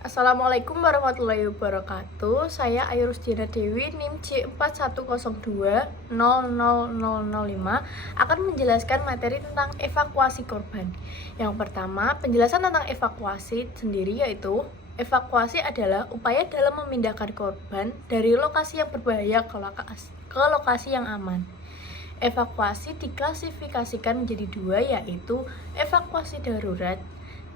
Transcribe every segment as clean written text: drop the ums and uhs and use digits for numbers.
Assalamualaikum warahmatullahi wabarakatuh. Saya Airus Diana Dewi, NIM C41020005 akan menjelaskan materi tentang evakuasi korban. Yang pertama, penjelasan tentang evakuasi sendiri yaitu evakuasi adalah upaya dalam memindahkan korban dari lokasi yang berbahaya ke lokasi yang aman. Evakuasi diklasifikasikan menjadi dua, yaitu evakuasi darurat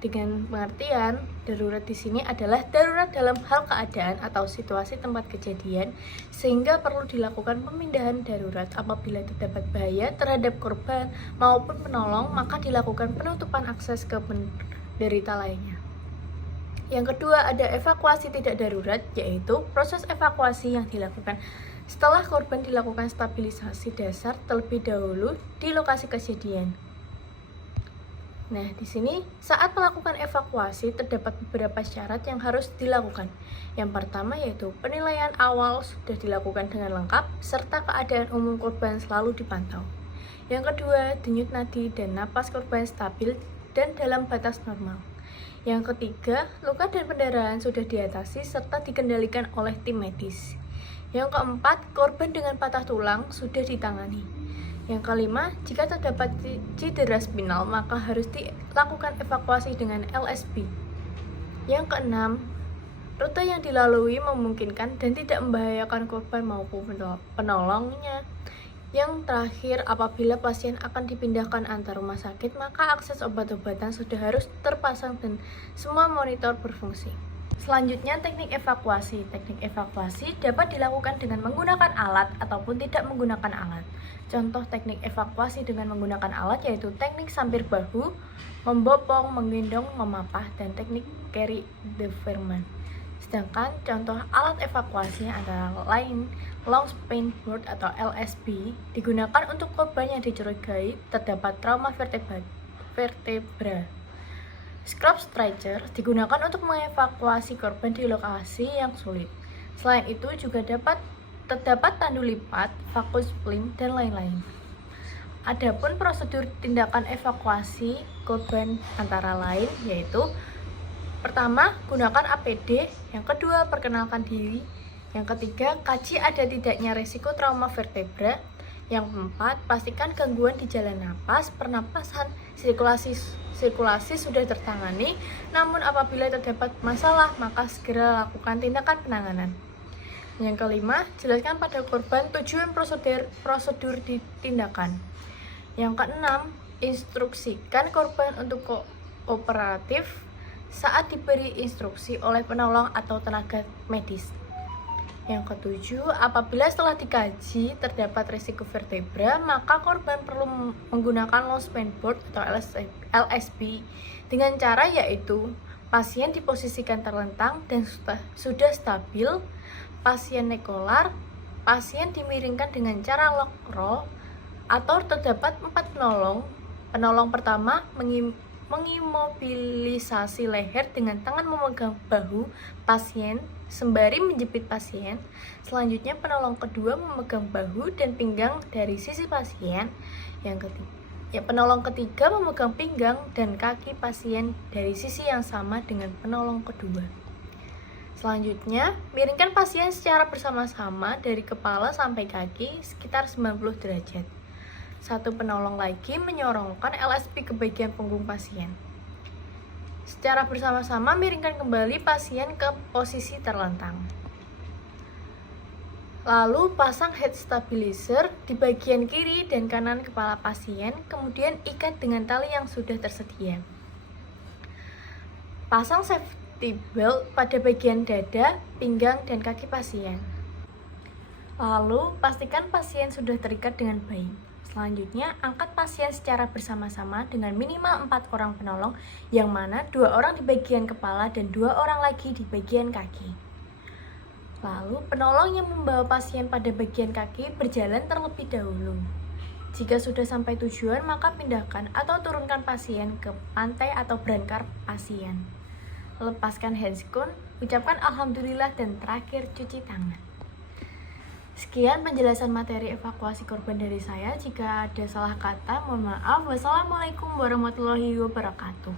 dengan pengertian darurat di sini adalah darurat dalam hal keadaan atau situasi tempat kejadian sehingga perlu dilakukan pemindahan darurat. Apabila terdapat bahaya terhadap korban maupun penolong, maka dilakukan penutupan akses ke penderita lainnya. Yang kedua, ada evakuasi tidak darurat, yaitu proses evakuasi yang dilakukan setelah korban dilakukan stabilisasi dasar terlebih dahulu di lokasi kejadian. Nah, di sini saat melakukan evakuasi terdapat beberapa syarat yang harus dilakukan. Yang pertama yaitu penilaian awal sudah dilakukan dengan lengkap serta keadaan umum korban selalu dipantau. Yang kedua, denyut nadi dan napas korban stabil dan dalam batas normal. Yang ketiga, luka dan pendarahan sudah diatasi serta dikendalikan oleh tim medis. Yang keempat, korban dengan patah tulang sudah ditangani. Yang kelima, jika terdapat cedera spinal, maka harus dilakukan evakuasi dengan LSB. Yang keenam, rute yang dilalui memungkinkan dan tidak membahayakan korban maupun penolongnya. Yang terakhir, apabila pasien akan dipindahkan antar rumah sakit, maka akses obat-obatan sudah harus terpasang dan semua monitor berfungsi. Selanjutnya, teknik evakuasi. Teknik evakuasi dapat dilakukan dengan menggunakan alat ataupun tidak menggunakan alat. Contoh teknik evakuasi dengan menggunakan alat yaitu teknik sampir bahu, membopong, menggendong, memapah, dan teknik carry the fireman. Sedangkan contoh alat evakuasi antara lain long span board atau LSB digunakan untuk korban yang dicurigai terdapat trauma vertebra. Scrub stretcher digunakan untuk mengevakuasi korban di lokasi yang sulit. Selain itu juga terdapat tandu lipat, vakus film, dan lain-lain. Adapun prosedur tindakan evakuasi korban antara lain yaitu pertama, gunakan APD, yang kedua, perkenalkan diri, yang ketiga, kaji ada tidaknya resiko trauma vertebra, yang keempat, pastikan gangguan di jalan napas, pernapasan, sirkulasi sudah tertangani. Namun apabila terdapat masalah, maka segera lakukan tindakan penanganan. Yang kelima, jelaskan pada korban tujuan prosedur ditindakan. Yang keenam, instruksikan korban untuk kooperatif saat diberi instruksi oleh penolong atau tenaga medis. Yang ketujuh, apabila setelah dikaji terdapat risiko vertebra, maka korban perlu menggunakan long span board atau LSB dengan cara yaitu pasien diposisikan terlentang dan sudah stabil, pasien nekolar, pasien dimiringkan dengan cara lock roll, atau terdapat 4 penolong. Penolong pertama mengimobilisasi leher dengan tangan memegang bahu pasien sembari menjepit pasien. Selanjutnya penolong kedua memegang bahu dan pinggang dari sisi pasien. Yang ketiga, penolong ketiga memegang pinggang dan kaki pasien dari sisi yang sama dengan penolong kedua. Selanjutnya, miringkan pasien secara bersama-sama dari kepala sampai kaki sekitar 90 derajat. Satu penolong lagi menyorongkan LSB ke bagian punggung pasien. Secara bersama-sama miringkan kembali pasien ke posisi terlentang. Lalu pasang head stabilizer di bagian kiri dan kanan kepala pasien, kemudian ikat dengan tali yang sudah tersedia. Pasang safety belt pada bagian dada, pinggang, dan kaki pasien. Lalu pastikan pasien sudah terikat dengan baik. Selanjutnya, angkat pasien secara bersama-sama dengan minimal 4 orang penolong, yang mana 2 orang di bagian kepala dan 2 orang lagi di bagian kaki. Lalu, penolong yang membawa pasien pada bagian kaki berjalan terlebih dahulu. Jika sudah sampai tujuan, maka pindahkan atau turunkan pasien ke pantai atau brankar pasien. Lepaskan handscoon, ucapkan alhamdulillah, dan terakhir cuci tangan. Sekian penjelasan materi evakuasi korban dari saya. Jika ada salah kata, mohon maaf. Wassalamualaikum warahmatullahi wabarakatuh.